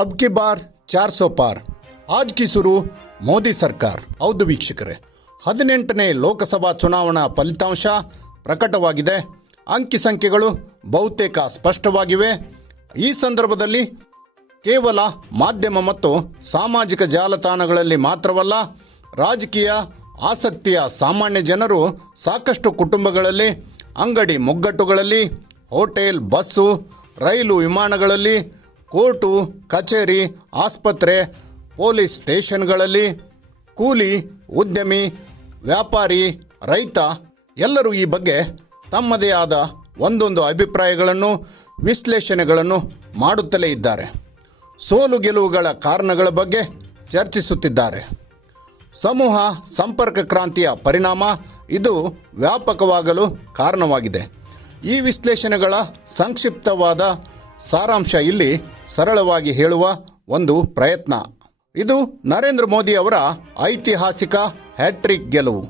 ಅಬ್ ಕಿ ಬಾರ್ ಚಾರ್ ಸೋ ಪಾರ್. ಆಜ್ ಕಿ ಸುರು, ಮೋದಿ ಸರ್ಕಾರ. ಹೌದು ವೀಕ್ಷಕರೇ, ಹದಿನೆಂಟನೇ ಲೋಕಸಭಾ ಚುನಾವಣಾ ಫಲಿತಾಂಶ ಪ್ರಕಟವಾಗಿದೆ. ಅಂಕಿ ಸಂಖ್ಯೆಗಳು ಬಹುತೇಕ ಸ್ಪಷ್ಟವಾಗಿವೆ. ಈ ಸಂದರ್ಭದಲ್ಲಿ ಕೇವಲ ಮಾಧ್ಯಮ ಮತ್ತು ಸಾಮಾಜಿಕ ಜಾಲತಾಣಗಳಲ್ಲಿ ಮಾತ್ರವಲ್ಲ, ರಾಜಕೀಯ ಆಸಕ್ತಿಯ ಸಾಮಾನ್ಯ ಜನರು ಸಾಕಷ್ಟು ಕುಟುಂಬಗಳಲ್ಲಿ, ಅಂಗಡಿ ಮುಗ್ಗಟ್ಟುಗಳಲ್ಲಿ, ಹೋಟೆಲ್, ಬಸ್ಸು, ರೈಲು ವಿಮಾನಗಳಲ್ಲಿ ಕೋರ್ಟು, ಕಚೇರಿ, ಆಸ್ಪತ್ರೆ, ಪೊಲೀಸ್ ಸ್ಟೇಷನ್ಗಳಲ್ಲಿ ಕೂಲಿ, ಉದ್ಯಮಿ, ವ್ಯಾಪಾರಿ, ರೈತ ಎಲ್ಲರೂ ಈ ಬಗ್ಗೆ ತಮ್ಮದೇ ಆದ ಒಂದೊಂದು ಅಭಿಪ್ರಾಯಗಳನ್ನು, ವಿಶ್ಲೇಷಣೆಗಳನ್ನು ಮಾಡುತ್ತಲೇ ಇದ್ದಾರೆ. ಸೋಲು ಗೆಲುವುಗಳ ಕಾರಣಗಳ ಬಗ್ಗೆ ಚರ್ಚಿಸುತ್ತಿದ್ದಾರೆ. ಸಮೂಹ ಸಂಪರ್ಕ ಕ್ರಾಂತಿಯ ಪರಿಣಾಮ ಇದು ವ್ಯಾಪಕವಾಗಲು ಕಾರಣವಾಗಿದೆ. ಈ ವಿಶ್ಲೇಷಣೆಗಳ ಸಂಕ್ಷಿಪ್ತವಾದ ಸಾರಾಂಶ ಇಲ್ಲಿ ಸರಳವಾಗಿ ಹೇಳುವ ಒಂದು ಪ್ರಯತ್ನ. ಇದು ನರೇಂದ್ರ ಮೋದಿ ಅವರ ಐತಿಹಾಸಿಕ ಹ್ಯಾಟ್ರಿಕ್ ಗೆಲುವು.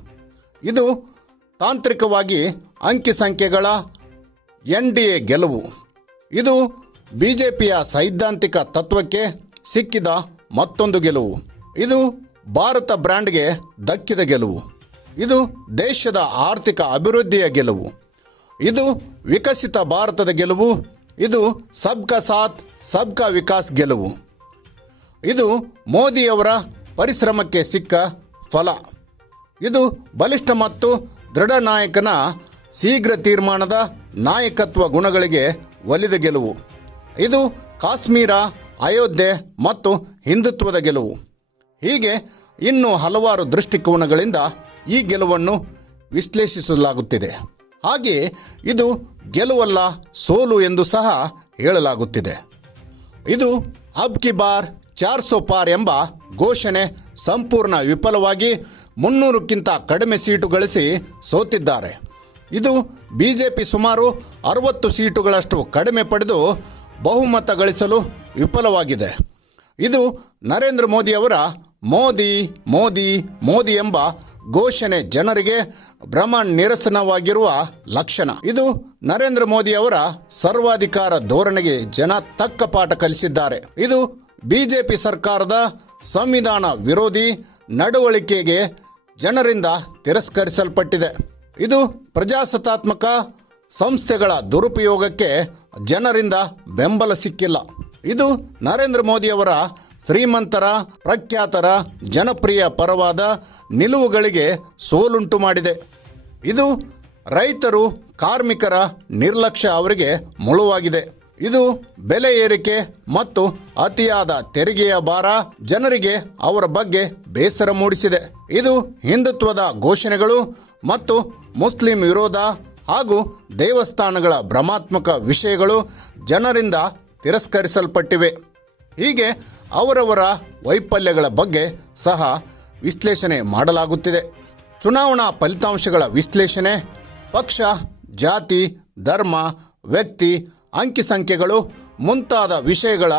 ಇದು ತಾಂತ್ರಿಕವಾಗಿ ಅಂಕಿ ಸಂಖ್ಯೆಗಳ ಎನ್ ಡಿ ಎ ಗೆಲುವು. ಇದು ಬಿಜೆಪಿಯ ಸೈದ್ಧಾಂತಿಕ ತತ್ವಕ್ಕೆ ಸಿಕ್ಕಿದ ಮತ್ತೊಂದು ಗೆಲುವು. ಇದು ಭಾರತ ಬ್ರ್ಯಾಂಡ್ಗೆ ದಕ್ಕಿದ ಗೆಲುವು. ಇದು ದೇಶದ ಆರ್ಥಿಕ ಅಭಿವೃದ್ಧಿಯ ಗೆಲುವು. ಇದು ವಿಕಸಿತ ಭಾರತದ ಗೆಲುವು. ಇದು ಸಬ್ಕಾ ಸಾಥ್, ಸಬ್ಕಾ ವಿಕಾಸ್ ಗೆಲುವು. ಇದು ಮೋದಿಯವರ ಪರಿಶ್ರಮಕ್ಕೆ ಸಿಕ್ಕ ಫಲ. ಇದು ಬಲಿಷ್ಠ ಮತ್ತು ದೃಢ ನಾಯಕನ ಶೀಘ್ರ ತೀರ್ಮಾನದ ನಾಯಕತ್ವ ಗುಣಗಳಿಗೆ ಒಲಿದ ಗೆಲುವು. ಇದು ಕಾಶ್ಮೀರ, ಅಯೋಧ್ಯೆ ಮತ್ತು ಹಿಂದುತ್ವದ ಗೆಲುವು. ಹೀಗೆ ಇನ್ನೂ ಹಲವಾರು ದೃಷ್ಟಿಕೋನಗಳಿಂದ ಈ ಗೆಲುವನ್ನು ವಿಶ್ಲೇಷಿಸಲಾಗುತ್ತಿದೆ. ಹಾಗೆಯೇ ಇದು ಗೆಲುವಲ್ಲ ಸೋಲು ಎಂದು ಸಹ ಹೇಳಲಾಗುತ್ತಿದೆ. ಇದು ಅಬ್ ಕಿ ಬಾರ್ ಚಾರ್ ಸೋ ಪಾರ್ ಎಂಬ ಘೋಷಣೆ ಸಂಪೂರ್ಣ ವಿಫಲವಾಗಿ ಮುನ್ನೂರಕ್ಕಿಂತ ಕಡಿಮೆ ಸೀಟು ಗಳಿಸಿ ಸೋತಿದ್ದಾರೆ. ಇದು ಬಿಜೆಪಿ ಸುಮಾರು ಅರವತ್ತು ಸೀಟುಗಳಷ್ಟು ಕಡಿಮೆ ಪಡೆದು ಬಹುಮತ ಗಳಿಸಲು ವಿಫಲವಾಗಿದೆ. ಇದು ನರೇಂದ್ರ ಮೋದಿಯವರ ಮೋದಿ ಮೋದಿ ಮೋದಿ ಎಂಬ ಘೋಷಣೆ ಜನರಿಗೆ ಭ್ರಮ ನಿರಸನವಾಗಿರುವ ಲಕ್ಷಣ. ಇದು ನರೇಂದ್ರ ಮೋದಿ ಅವರ ಸರ್ವಾಧಿಕಾರ ಧೋರಣೆಗೆ ಜನ ತಕ್ಕ ಪಾಠ ಕಲಿಸಿದ್ದಾರೆ. ಇದು ಬಿಜೆಪಿ ಸರ್ಕಾರದ ಸಂವಿಧಾನ ವಿರೋಧಿ ನಡವಳಿಕೆಗೆ ಜನರಿಂದ ತಿರಸ್ಕರಿಸಲ್ಪಟ್ಟಿದೆ. ಇದು ಪ್ರಜಾಸತ್ತಾತ್ಮಕ ಸಂಸ್ಥೆಗಳ ದುರುಪಯೋಗಕ್ಕೆ ಜನರಿಂದ ಬೆಂಬಲ ಸಿಕ್ಕಿಲ್ಲ. ಇದು ನರೇಂದ್ರ ಮೋದಿಯವರ ಶ್ರೀಮಂತರ, ಪ್ರಖ್ಯಾತರ, ಜನಪ್ರಿಯ ಪರವಾದ ನಿಲುವುಗಳಿಗೆ ಸೋಲುಂಟು ಮಾಡಿದೆ. ಇದು ರೈತರು, ಕಾರ್ಮಿಕರ ನಿರ್ಲಕ್ಷ್ಯ ಅವರಿಗೆ ಮುಳುವಾಗಿದೆ. ಇದು ಬೆಲೆ ಏರಿಕೆ ಮತ್ತು ಅತಿಯಾದ ತೆರಿಗೆಯ ಭಾರ ಜನರಿಗೆ ಅವರ ಬಗ್ಗೆ ಬೇಸರ ಮೂಡಿಸಿದೆ. ಇದು ಹಿಂದುತ್ವದ ಘೋಷಣೆಗಳು ಮತ್ತು ಮುಸ್ಲಿಂ ವಿರೋಧ ಹಾಗೂ ದೇವಸ್ಥಾನಗಳ ಭ್ರಮಾತ್ಮಕ ವಿಷಯಗಳು ಜನರಿಂದ ತಿರಸ್ಕರಿಸಲ್ಪಟ್ಟಿವೆ. ಹೀಗೆ ಅವರವರ ವೈಫಲ್ಯಗಳ ಬಗ್ಗೆ ಸಹ ವಿಶ್ಲೇಷಣೆ ಮಾಡಲಾಗುತ್ತಿದೆ. ಚುನಾವಣಾ ಫಲಿತಾಂಶಗಳ ವಿಶ್ಲೇಷಣೆ ಪಕ್ಷ, ಜಾತಿ, ಧರ್ಮ, ವ್ಯಕ್ತಿ, ಅಂಕಿ ಸಂಖ್ಯೆಗಳು ಮುಂತಾದ ವಿಷಯಗಳ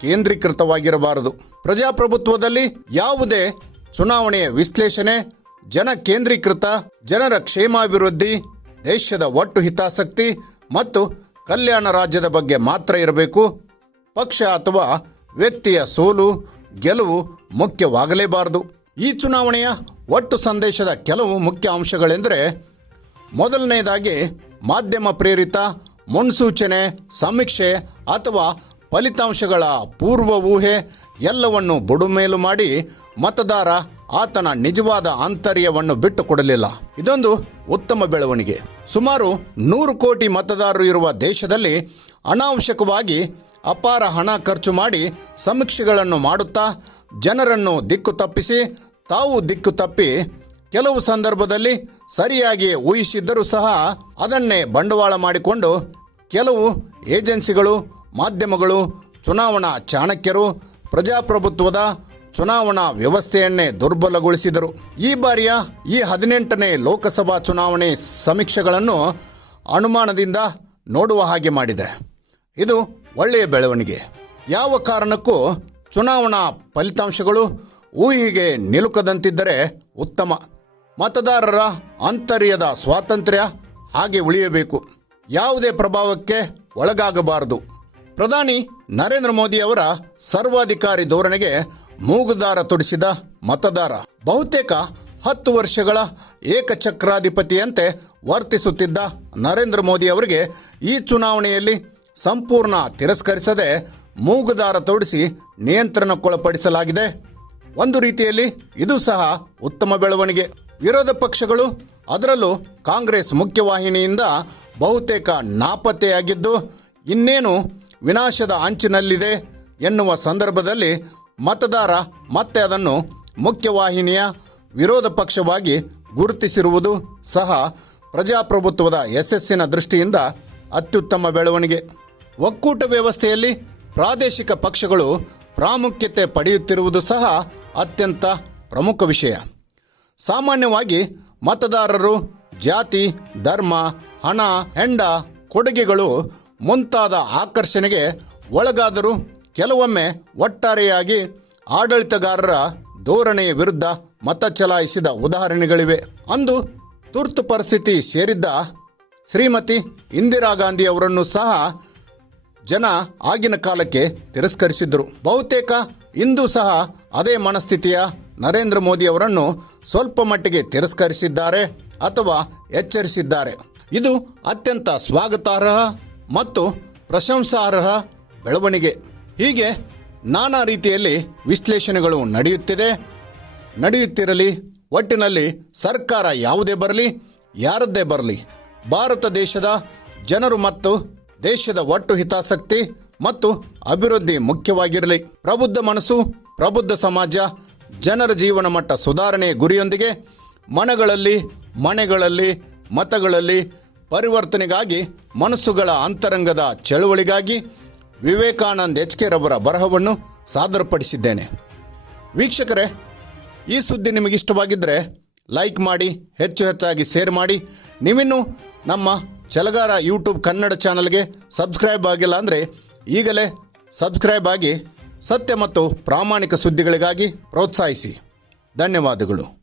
ಕೇಂದ್ರೀಕೃತವಾಗಿರಬಾರದು. ಪ್ರಜಾಪ್ರಭುತ್ವದಲ್ಲಿ ಯಾವುದೇ ಚುನಾವಣೆಯ ವಿಶ್ಲೇಷಣೆ ಜನ ಕೇಂದ್ರೀಕೃತ ಜನರ ಕ್ಷೇಮಾಭಿವೃದ್ಧಿ, ದೇಶದ ಒಟ್ಟು ಹಿತಾಸಕ್ತಿ ಮತ್ತು ಕಲ್ಯಾಣ ರಾಜ್ಯದ ಬಗ್ಗೆ ಮಾತ್ರ ಇರಬೇಕು. ಪಕ್ಷ ಅಥವಾ ವ್ಯಕ್ತಿಯ ಸೋಲು, ಗೆಲುವು ಮುಖ್ಯವಾಗಲೇಬಾರದು. ಈ ಚುನಾವಣೆಯ ಒಟ್ಟು ಸಂದೇಶದ ಕೆಲವು ಮುಖ್ಯ ಅಂಶಗಳೆಂದರೆ ಮೊದಲನೆಯದಾಗಿ ಮಾಧ್ಯಮ ಪ್ರೇರಿತ ಮುನ್ಸೂಚನೆ, ಸಮೀಕ್ಷೆ ಅಥವಾ ಫಲಿತಾಂಶಗಳ ಪೂರ್ವ ಊಹೆ ಎಲ್ಲವನ್ನು ಬುಡುಮೇಲು ಮಾಡಿ ಮತದಾರ ಆತನ ನಿಜವಾದ ಆಂತರ್ಯವನ್ನು ಬಿಟ್ಟು ಕೊಡಲಿಲ್ಲ ಇದೊಂದು ಉತ್ತಮ ಬೆಳವಣಿಗೆ. ಸುಮಾರು ನೂರು ಕೋಟಿ ಮತದಾರರು ಇರುವ ದೇಶದಲ್ಲಿ ಅನಾವಶ್ಯಕವಾಗಿ ಅಪಾರ ಹಣ ಖರ್ಚು ಮಾಡಿ ಸಮೀಕ್ಷೆಗಳನ್ನು ಮಾಡುತ್ತಾ ಜನರನ್ನು ದಿಕ್ಕು ತಪ್ಪಿಸಿ ತಾವು ದಿಕ್ಕು ತಪ್ಪಿ ಕೆಲವು ಸಂದರ್ಭದಲ್ಲಿ ಸರಿಯಾಗಿ ಊಹಿಸಿದ್ದರೂ ಸಹ ಅದನ್ನೇ ಬಂಡವಾಳ ಮಾಡಿಕೊಂಡು ಕೆಲವು ಏಜೆನ್ಸಿಗಳು, ಮಾಧ್ಯಮಗಳು, ಚುನಾವಣಾ ಚಾಣಕ್ಯರು, ಪ್ರಜಾಪ್ರಭುತ್ವದ ಚುನಾವಣಾ ವ್ಯವಸ್ಥೆಯನ್ನೇ ದುರ್ಬಲಗೊಳಿಸಿದರು. ಈ ಬಾರಿಯ ಈ ಹದಿನೆಂಟನೇ ಲೋಕಸಭಾ ಚುನಾವಣೆ ಸಮೀಕ್ಷೆಗಳನ್ನು ಅನುಮಾನದಿಂದ ನೋಡುವ ಹಾಗೆ ಮಾಡಿದೆ. ಇದು ಒಳ್ಳೆಯ ಬೆಳವಣಿಗೆ. ಯಾವ ಕಾರಣಕ್ಕೂ ಚುನಾವಣಾ ಫಲಿತಾಂಶಗಳು ಊಹಿಗೆ ನಿಲುಕದಂತಿದ್ದರೆ ಉತ್ತಮ. ಮತದಾರರ ಆಂತರ್ಯದ ಸ್ವಾತಂತ್ರ್ಯ ಹಾಗೆ ಉಳಿಯಬೇಕು. ಯಾವುದೇ ಪ್ರಭಾವಕ್ಕೆ ಒಳಗಾಗಬಾರದು. ಪ್ರಧಾನಿ ನರೇಂದ್ರ ಮೋದಿ ಅವರ ಸರ್ವಾಧಿಕಾರಿ ಧೋರಣೆಗೆ ಮೂಗುದಾರ ತೊಡಿಸಿದ ಮತದಾರ. ಬಹುತೇಕ ಹತ್ತು ವರ್ಷಗಳ ಏಕಚಕ್ರಾಧಿಪತಿಯಂತೆ ವರ್ತಿಸುತ್ತಿದ್ದ ನರೇಂದ್ರ ಮೋದಿ ಅವರಿಗೆ ಈ ಚುನಾವಣೆಯಲ್ಲಿ ಸಂಪೂರ್ಣ ತಿರಸ್ಕರಿಸದೆ ಮೂಗುದಾರ ತೊಡಿಸಿ ನಿಯಂತ್ರಣಕ್ಕೊಳಪಡಿಸಲಾಗಿದೆ. ಒಂದು ರೀತಿಯಲ್ಲಿ ಇದು ಸಹ ಉತ್ತಮ ಬೆಳವಣಿಗೆ. ವಿರೋಧ ಪಕ್ಷಗಳು, ಅದರಲ್ಲೂ ಕಾಂಗ್ರೆಸ್ ಮುಖ್ಯವಾಹಿನಿಯಿಂದ ಬಹುತೇಕ ನಾಪತ್ತೆಯಾಗಿದ್ದು, ಇನ್ನೇನು ವಿನಾಶದ ಅಂಚಿನಲ್ಲಿದೆ ಎನ್ನುವ ಸಂದರ್ಭದಲ್ಲಿ ಮತದಾರ ಮತ್ತೆ ಅದನ್ನು ಮುಖ್ಯವಾಹಿನಿಯ ವಿರೋಧ ಪಕ್ಷವಾಗಿ ಗುರುತಿಸಿರುವುದು ಸಹ ಪ್ರಜಾಪ್ರಭುತ್ವದ ಯಶಸ್ಸಿನ ದೃಷ್ಟಿಯಿಂದ ಅತ್ಯುತ್ತಮ ಬೆಳವಣಿಗೆ. ಒಕ್ಕೂಟ ವ್ಯವಸ್ಥೆಯಲ್ಲಿ ಪ್ರಾದೇಶಿಕ ಪಕ್ಷಗಳು ಪ್ರಾಮುಖ್ಯತೆ ಪಡೆಯುತ್ತಿರುವುದು ಸಹ ಅತ್ಯಂತ ಪ್ರಮುಖ ವಿಷಯ. ಸಾಮಾನ್ಯವಾಗಿ ಮತದಾರರು ಜಾತಿ, ಧರ್ಮ, ಹಣ, ಹೆಂಡ, ಕೊಡುಗೆಗಳು ಮುಂತಾದ ಆಕರ್ಷಣೆಗೆ ಒಳಗಾದರೂ ಕೆಲವೊಮ್ಮೆ ಒಟ್ಟಾರೆಯಾಗಿ ಆಡಳಿತಗಾರರ ಧೋರಣೆಯ ವಿರುದ್ಧ ಮತ ಚಲಾಯಿಸಿದ ಉದಾಹರಣೆಗಳಿವೆ. ಅಂದು ತುರ್ತು ಪರಿಸ್ಥಿತಿ ಸೇರಿದ್ದ ಶ್ರೀಮತಿ ಇಂದಿರಾ ಗಾಂಧಿ ಅವರನ್ನು ಸಹ ಜನ ಆಗಿನ ಕಾಲಕ್ಕೆ ತಿರಸ್ಕರಿಸಿದ್ದರು. ಬಹುತೇಕ ಇಂದು ಸಹ ಅದೇ ಮನಸ್ಥಿತಿಯ ನರೇಂದ್ರ ಮೋದಿ ಅವರನ್ನು ಸ್ವಲ್ಪ ಮಟ್ಟಿಗೆ ತಿರಸ್ಕರಿಸಿದ್ದಾರೆ ಅಥವಾ ಎಚ್ಚರಿಸಿದ್ದಾರೆ. ಇದು ಅತ್ಯಂತ ಸ್ವಾಗತಾರ್ಹ ಮತ್ತು ಪ್ರಶಂಸಾರ್ಹ ಬೆಳವಣಿಗೆ. ಹೀಗೆ ನಾನಾ ರೀತಿಯಲ್ಲಿ ವಿಶ್ಲೇಷಣೆಗಳು ನಡೆಯುತ್ತಿದೆ. ನಡೆಯುತ್ತಿರಲಿ, ಒಟ್ಟಿನಲ್ಲಿ ಸರ್ಕಾರ ಯಾವುದೇ ಬರಲಿ, ಯಾರದ್ದೇ ಬರಲಿ, ಭಾರತ ದೇಶದ ಜನರು ಮತ್ತು ದೇಶದ ಒಟ್ಟು ಹಿತಾಸಕ್ತಿ ಮತ್ತು ಅಭಿವೃದ್ಧಿ ಮುಖ್ಯವಾಗಿರಲಿ. ಪ್ರಬುದ್ಧ ಮನಸ್ಸು, ಪ್ರಬುದ್ಧ ಸಮಾಜ ಜನರ ಜೀವನ ಮಟ್ಟ ಸುಧಾರಣೆಯ ಗುರಿಯೊಂದಿಗೆ ಮನಗಳಲ್ಲಿ, ಮನೆಗಳಲ್ಲಿ, ಮತಗಳಲ್ಲಿ ಪರಿವರ್ತನೆಗಾಗಿ, ಮನಸ್ಸುಗಳ ಅಂತರಂಗದ ಚಳುವಳಿಗಾಗಿ ವಿವೇಕಾನಂದ್ ಎಚ್ ಕೆ ರವರ ಬರಹವನ್ನು ಸಾದರಪಡಿಸಿದ್ದೇನೆ. ವೀಕ್ಷಕರೇ, ಈ ಸುದ್ದಿ ನಿಮಗಿಷ್ಟವಾಗಿದ್ದರೆ ಲೈಕ್ ಮಾಡಿ, ಹೆಚ್ಚು ಹೆಚ್ಚಾಗಿ ಶೇರ್ ಮಾಡಿ. ನೀವಿನ್ನೂ ನಮ್ಮ ಚಲಗಾರ ಯೂಟ್ಯೂಬ್ ಕನ್ನಡ ಚಾನಲ್ಗೆ ಸಬ್ಸ್ಕ್ರೈಬ್ ಆಗಿಲ್ಲ ಅಂದರೆ ಈಗಲೇ ಸಬ್ಸ್ಕ್ರೈಬ್ ಆಗಿ ಸತ್ಯ ಮತ್ತು ಪ್ರಾಮಾಣಿಕ ಸುದ್ದಿಗಳಿಗಾಗಿ ಪ್ರೋತ್ಸಾಹಿಸಿ. ಧನ್ಯವಾದಗಳು.